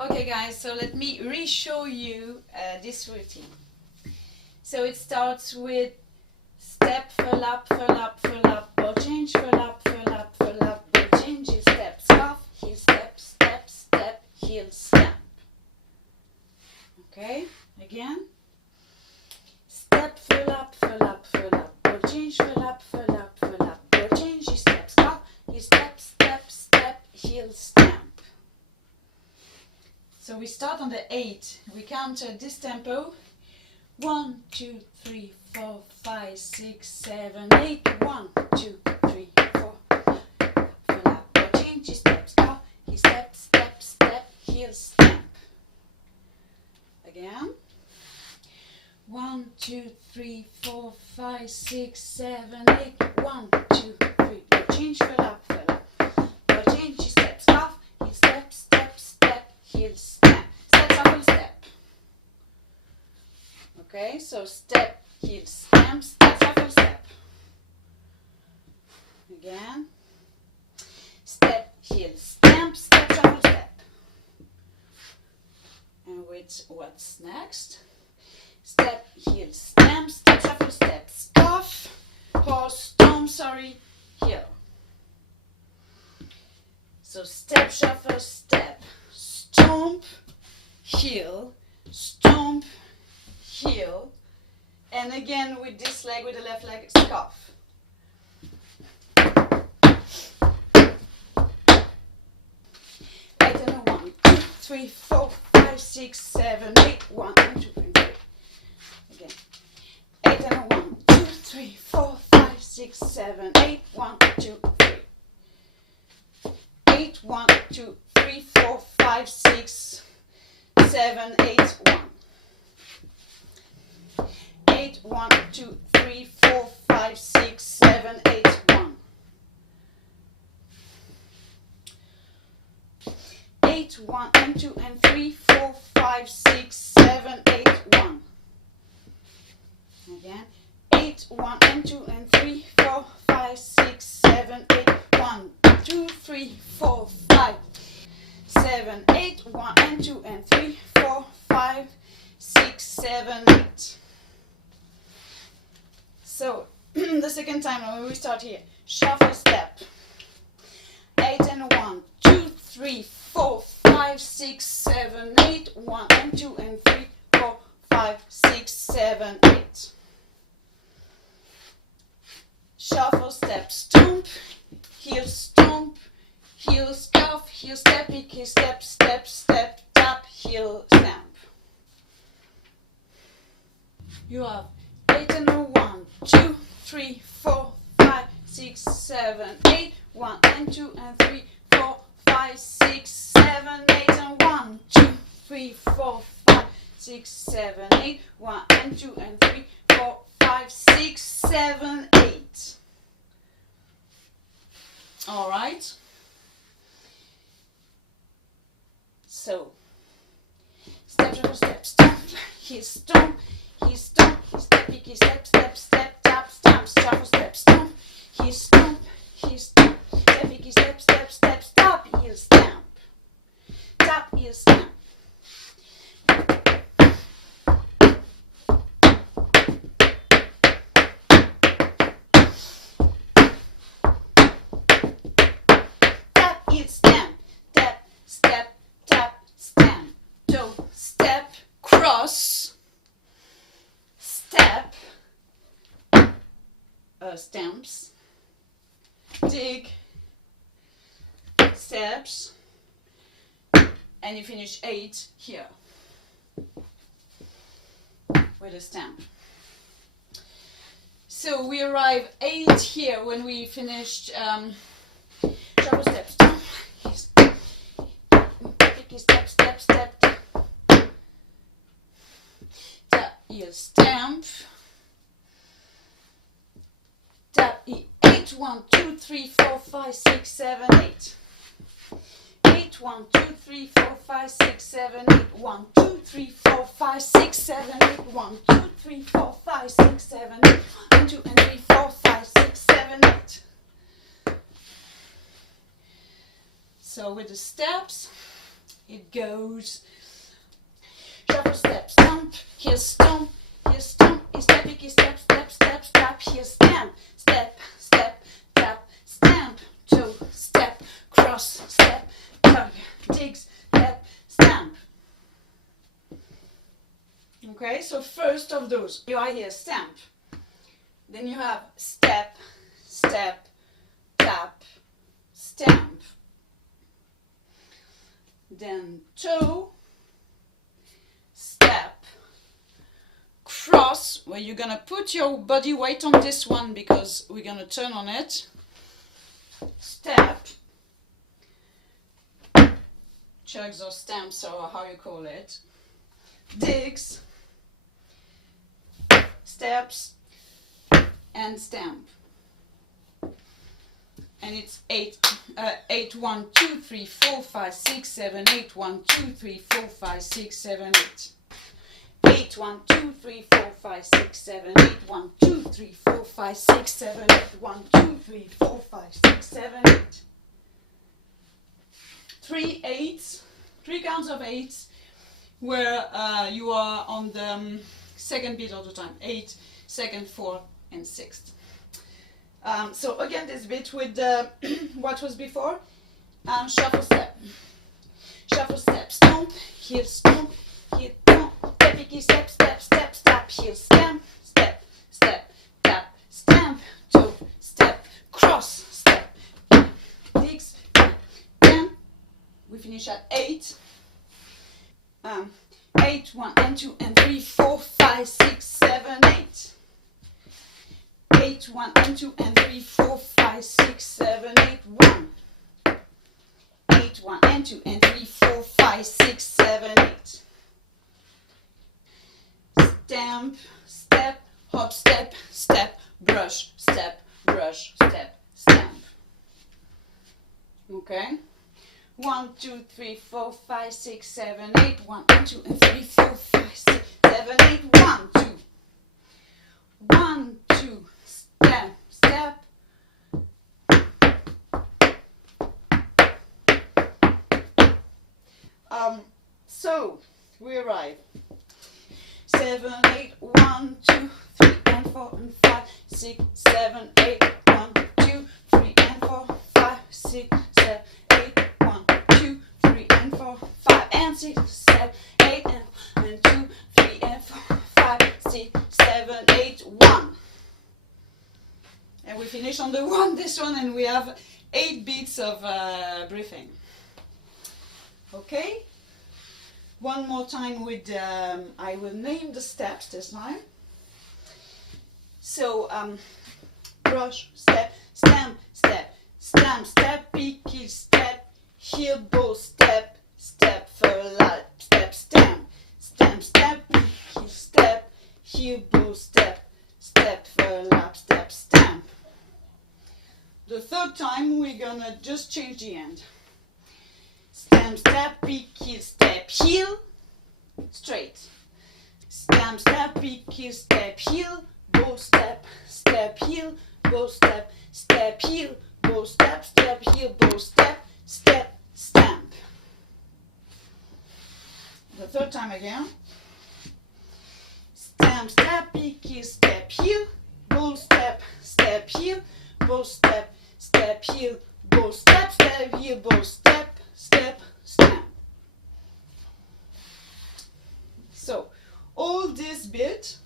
Okay guys, so let me re-show you this routine. So it starts with step, felap, felap, felap, ball change, felap, felap, felap, ball change, heel step, scuff, heel step, step, step, heel stamp. Okay, again. Step, felap, felap, felap, ball change, felap, felap, felap, ball change, heel step, scuff, heel step, step, step, heel stamp. So we start on the 8. We count this tempo. 1, 2, 3, 4, 5, 6, 7, 8. 1, 2, 3, 4. Flap, or change, he steps, go. He step, step, step, heel stamp. Again. 1, 2, 3, 4, 5, 6, 7, 8. 1, 2, 3, or change, flap, flap. Or change, he steps, go. He step, step, step, heel stamp. Step, shuffle, step. Okay, so step, heel, stamp, step, shuffle, step. Again. Step, heel, stamp, step, shuffle, step. And with what's next? Step, heel, stamp, step, shuffle, step. Scuff, or stomp, heel. So step, shuffle, step. Stomp, heel, stomp, heel, and again with this leg, with the left leg, scuff. Eight and a 1, 2, 3, 4, 5, 6, 7, 8. 1, 2, 3. Again. 8 and a 1, 2, 3, 4, 5, 6, 7, 8. 1, 2, 3. 8, 1, 2, 3, 4, 5, 6, 7, 8. 1. 8, 1, 2, 3, 4, 5, 6, 7, 8, 1. 8, 1, and 2, and 3, 4, 5, 6, 7, 8, 1. Again. 8, 1, and 2, and 3, 4, 5, 6, 7, 8, 1, 2, 3, 4, 5, 7, 8, 1, and 2, and 3, 4, 5, 6, 7, 8. So, the second time when we start here, shuffle step. 8 and 1, 2, 3, 4, 5, 6, 7, 8. 1 and 2 and 3, 4, 5, 6, 7, 8. Shuffle step, stomp, heel stomp, heel scuff, heel step, heel step, step, step, tap, heel stamp. You have 8 and a 1, 2, 3, 4, 5, 6, 7, 8. 1 and 2 and 3, 4, 5, 6, 7, 8. And 1, 2, 3, 4, 5, 6, 7, 8. 1 and 2 and 3, 4, 5, 6, 7, 8. All right. So, step, shuffle, step, stomp, heel stomp, heel stomp, heel step, heel step, step, step, tap, stamp, shuffle, step, stomp, heel stomp, step, heel step, step, step, stop, heel stamp, tap, heel stamp. Tap, heel stamp, tap, step, tap, stamp, toe, step, cross, step, stamps, dig, steps, and you finish 8 here with a stamp. So we arrive 8 here when we finished shuffle steps. Step, step, step, tap, heel stamp, tap, 8, 1, 2, 3, 4, 5, 6, 7, 8. 8, 1, 2, 3, 4, 5, 6, 7, 8. 1, 2, 3, 4, 5, 6, 7, 8. 1, 2, 3, 4, 5, 6, 7, 8. 1, 2, and 3, 4, 5, 6, 7, 8. So with the steps, It goes shuffle, step, stomp, here stomp, here step, step, step, step, here stamp, step, step, tap, stamp, toe, step, cross, step, tug, digs, step, stamp. Okay, so first of those, you are here stamp. Then you have step, step, tap, stamp. Then toe, step, cross, where you're gonna put your body weight on this one because we're gonna turn on it. Step, chugs or stamps or how you call it. Digs, steps, and stamp. And it's 8, 1, 2, 3, 4, 5, 6, 7, 8, 1, 2, 3, 4, 5, 6, 7, 8. 8, 1, 2, 3, 4, 5, 6, 7, 8, 1, 2, 3, 4, 5, 6, 7, 8, 1, 2, 3, 4, 5, 6, 7, 8. 3 8s, 3 counts of 8s, where you are on the second beat all the time. 8, second, 4, and 6th. So again, this bit with what was before, shuffle step, stomp, heel stomp, pepicky step, step, step, step, heel stamp, step, step, tap, stamp, toe, step, cross, step, digs, stamp. We finish at 8. 8, 1 and 2 and 3, 4, 5, 6, 7, 8. 8, 1 and 2 and 3, 4, 5, 6, 7, 8, 1. 8, 1 and 2 and 3, 4, 5, 6, 7, 8. Stamp, step, hop, step, step, brush, step, stamp. Okay? 1, 2, 3, 4, 5, 6, 7, 8. 1 and 2 and 3, 4, 5, 6, 7, 8. 1, 2. 1, 2. Step, step. So we arrive. 7, 8, 1, 2, 3, and 4, and 5, 6, 7, 8, 1, 2, 3, and 4, 5, 6, 7, 8, 1, 2, 3, and 4, 5, and 6, 7, 8, and 2, 3, and 4, 5, 6, 7, 8, 1. And we finish on the 1, this one, and we have 8 beats of breathing. Okay? One more time with, I will name the steps this time. So, brush, step, stamp, step, stamp, step, picky, step, heel, bow, step, step, felaps, step, stamp, stamp, step, heel, step, heel, bow, step, step, felaps, step, stamp. The third time we're gonna just change the end. Stamp, step, pick, heel, step, heel, straight. Stamp, step, pick, heel, step, heel, bow, step, heel, bow, step, heel, bow, step, heel, bow, step, stamp. The third time again. Stamp, step, pick, heel, step, heel, bow, step, heel, bow, step, heel, bow, step, heel, bow, step, stamp. So, all this bit,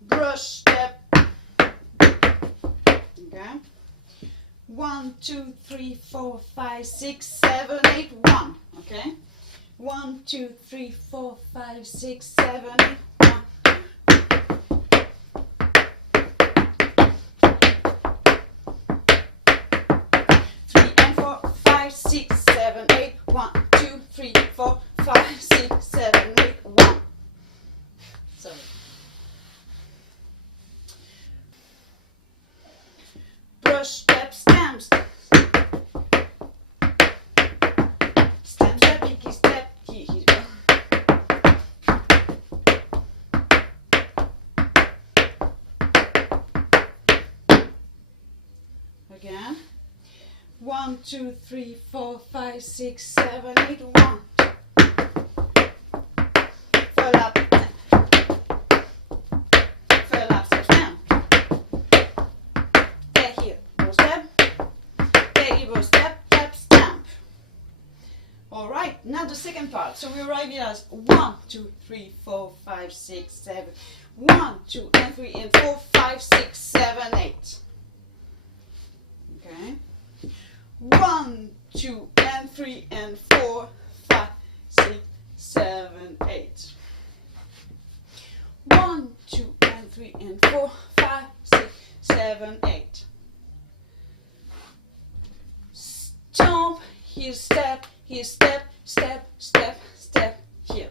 brush, step, okay, 1, 2, 3, 4, 5, 6, 7, 8, 1, okay, 1, 2, 3, 4, 5, 6, 7, 8, 1. 3 and 4, 5, 6, 7, 8, 1, 2, 3, 4, 5, 6, 7, 8, 1. Sorry. Brush, step, stamps. Stamp, step, picky, step, heel. Again. 1, 2, 3, 4, 5, 6, 7, 8, 1. second part. So we arrive here as 1, 2, 3, 4, 5, 6, 7. 1, 2, and 3, and 4, 5, 6, 7, 8. Okay. 1, 2, and 3, and 4, 5, 6, 7, 8. 1, 2, and 3, and 4, 5, 6, 7, 8. Stomp, here step, step, step, step, here.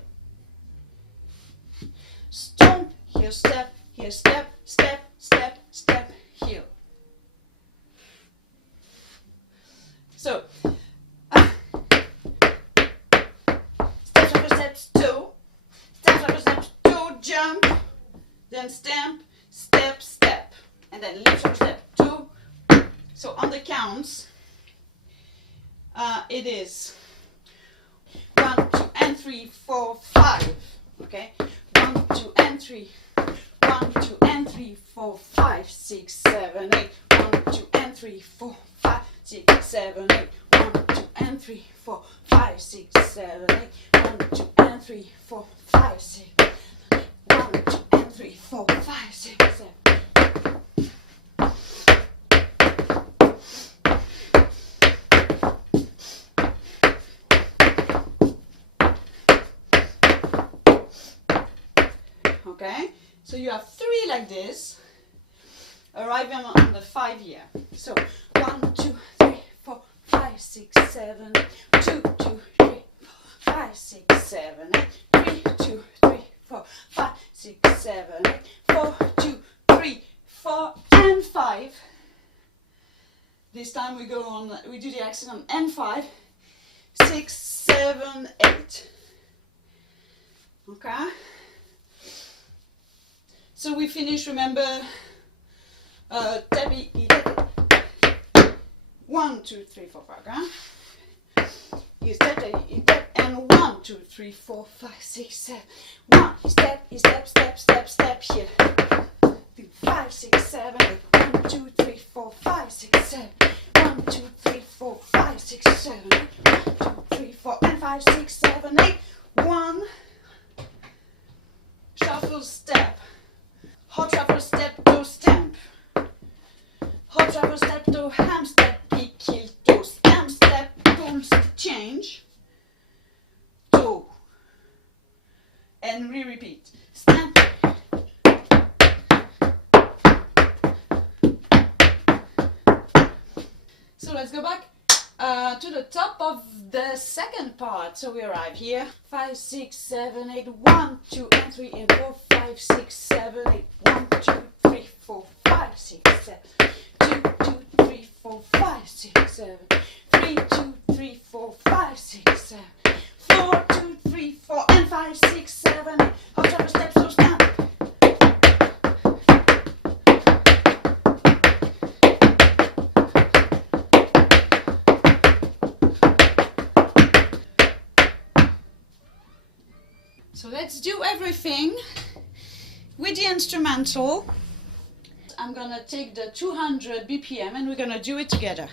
Stomp, here step, step, step, step, here. So, steps over steps, toe, steps over steps, toe, jump, then stamp, step, step, and then leaps over step, toe. So on the counts, it is 1, 2, and 3, 4, 5. Okay, 1, 2, and 3. 1, 2, and 3, 4, 5, 6, 7, 8. 1, 2, and 3, 4, 5, 6, 7, 8. 1, 2, and 3, 4, 5, 6, 7, 8. 1, 2, and 3, 4, 5, 6. 1, 2, and 3, 4, 5, 6, 7. Okay, so you have 3 like this, arriving on the 5 here. So 1, 2, 3, 4, 5, 6, 7, 2, 2, 3, 4, 5, 6, 7, 8, 3, 2, 3, 4, 5, 6, 7, 8, 4, 2, 3, 4, and 5. This time we go on, we do the accent on N5, 6, 7, 8. Okay. So we finish, remember, tabi, 1, 2, 3, 4, 5, you step, and 1, 2, 3, 4, 5, 6, 7, 1, step, step, step, step, here, 5, 6, 7, 8, 1, 2, 3, 4, 5, 6, 7, 1, 2, 3, 4, 5, 6, 7, 8, 1, 2, 3, 4, and 5, 6, 7, 8, 1, shuffle, step, hot shuffle, step, toe, stamp. Hot shuffle, step, toe, ham, step, pick, heel, toe, stamp, step, toe, change, toe. And re-repeat. Stamp. So let's go back to the top of the second part. So we arrive here. 5, 6, 7, 8. 1, 2, and 3, and 4, 5, 6, 7, 8. 1, 2, 3, 4, 5, 6, 7. 2, 2, 3, 4, 5, 6, 7. 3, 2, 3, 4, 5, 6, 7. 4, 2, 3, 4, and 5, 6, 7, 8. Hop, shuffle, step, so stamp. So let's do everything with the instrumental. I'm gonna take the 200 BPM and we're gonna do it together.